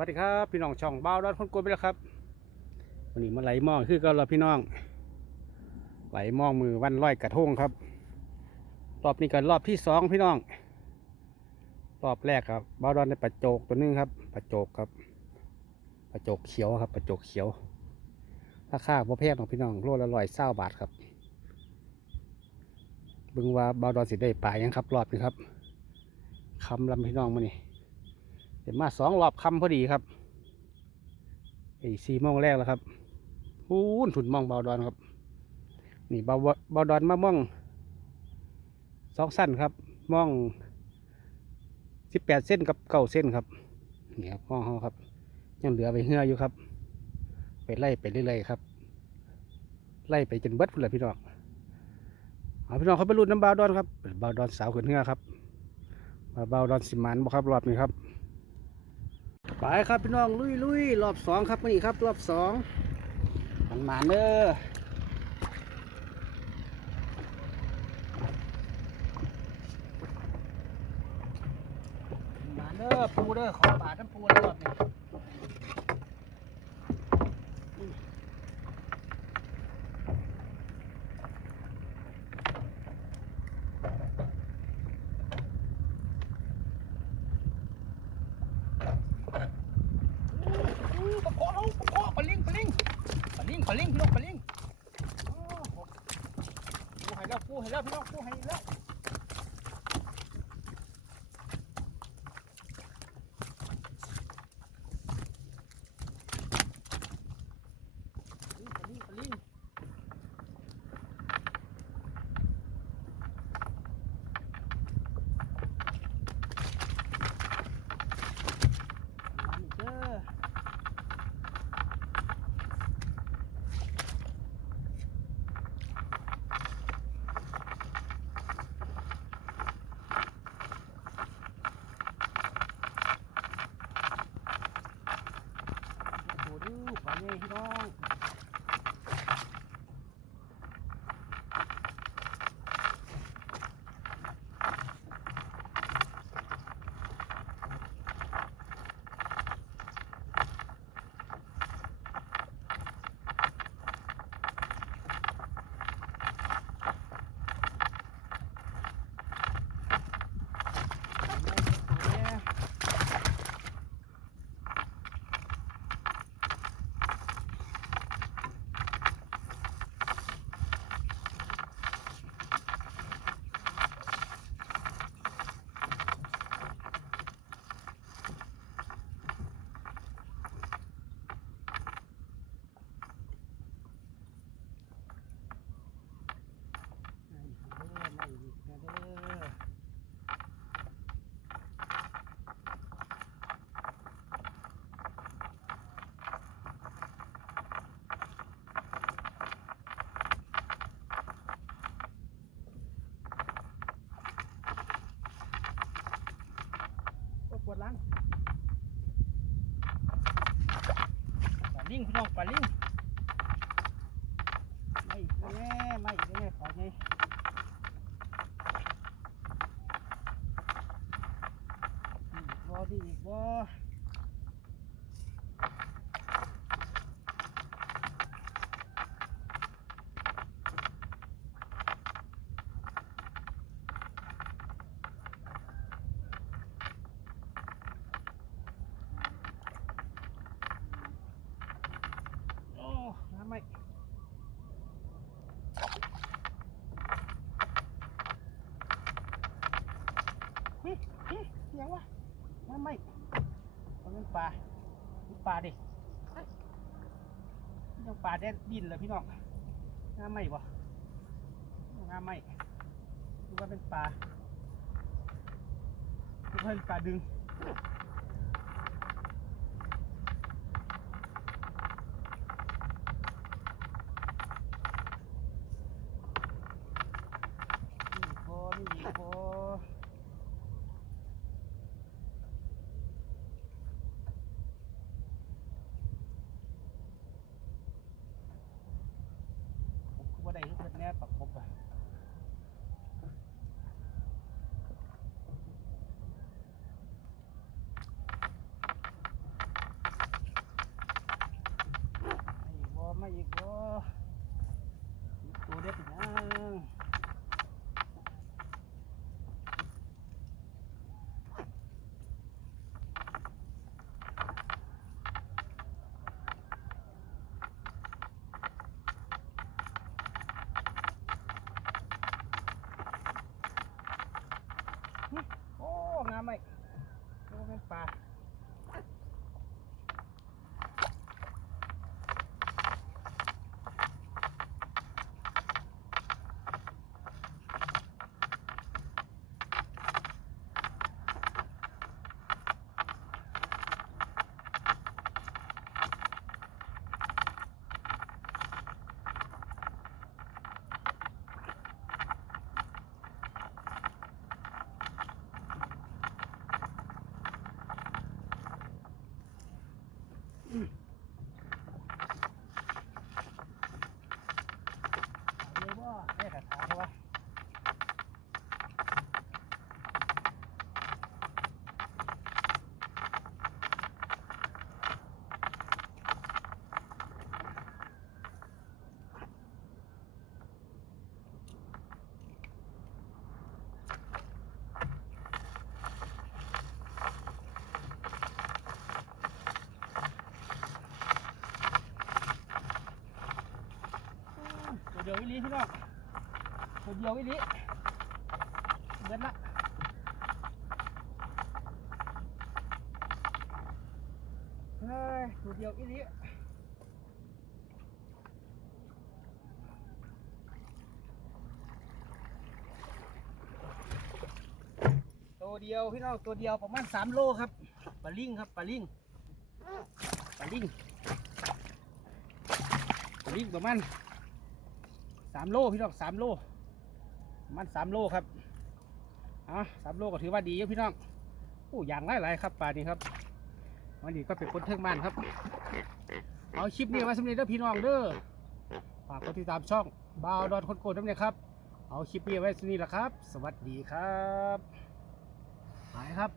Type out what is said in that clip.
วัสดีครับ พี่น้องช่องบ้าวดอนคนกวไปแล้วครับวันนี้มาไหลมองคือก็เราพี่น้อง ไหลมองมือวันร้อยกระทงครับ รอบนี้ก็รอบที่สองพี่น้อง รอบแรกครับบ้าวดอนได้ปลาโจกตัวหนึงครับปลาโจกครับปลาโจกเขียวครับปลาโจกเขียวราคาพ่แพงของพี่น้องโลละร้อยเศร้าบาทครับบึงว่าบ้าวดอนสิได้ปลายังครับ รอบนี้ครับคำลำพี่น้องมานี่ เห็นมาสองรอบคำพอดีครับไอ้สี่โมงแรกแล้วครับพูนถุนมองเบาดอนครับ นี่เบาเบาดอนมามองสองสั้นครับมองสิบแปดเส้นกับเก้าเส้นครับนี่ครับมองเขาครับ ยังเหลือไปเหืออยู่ครับ ไปไล่ไปเรื่อยๆครับ ไล่ไปจนเบิดพุ่นเลยพี่น้องเอาพี่น้องเขาไปรุ่นน้ำเบาดอนครับเบาดอนสาวขึ้นเหือครับว่าเบาดอนสิมันบ่ครับรอบนี้ครับ ไปครับพี่น้องลุยลุยรอบสองครับนี่ครับ รอบสองมันมาเด้อมาเด้อปูเด้อขอบาทน้ำปูรอบนี้อู้ปะโคเอาปะโคปะลิงปะลิง ปลิงปะลิงพี่น้องปลิงโอ้โหปูให้แล้วปูให้แล้วพี่น้องปูให้ ปลาดิยังปลาแดนดินเลยพี่น้องน้ำไม่บ่น้ำไม่ดูว่าเป็นปลาดูว่าเป็นปลาดึง นี่พอนี่พอผม แน่ปักครบอะ เรียกว่าแม่ขัดขาใช่ปะตัวเดียววิลีพี่น้อง ตัวเดียววิลีเบิดละเฮ้ยตัวเดียววิลีตัวเดียวพี่น้องตัวเดียวประมาณสามโลครับปลาลิงครับปลาลิงปลาลิงปลาลิงประมาณสามโลพี่น้องสามโล มันสามโลครับอะสามโลก็ถือว่าดีเยอะพี่น้องโอ้อย่างหลายๆครับปลานี้ครับวันนี้ก็เป็นคนเทิงบ้านครับ เอาคลิปนี้ไว้สำเร็จเด้อพี่น้องเด้อฝากกดติดตามช่องบาวดอนคนโกดน้ำเนี่ยครับ เอาคลิปนี้ไว้สำนี้แหละครับ สวัสดีครับไปครับ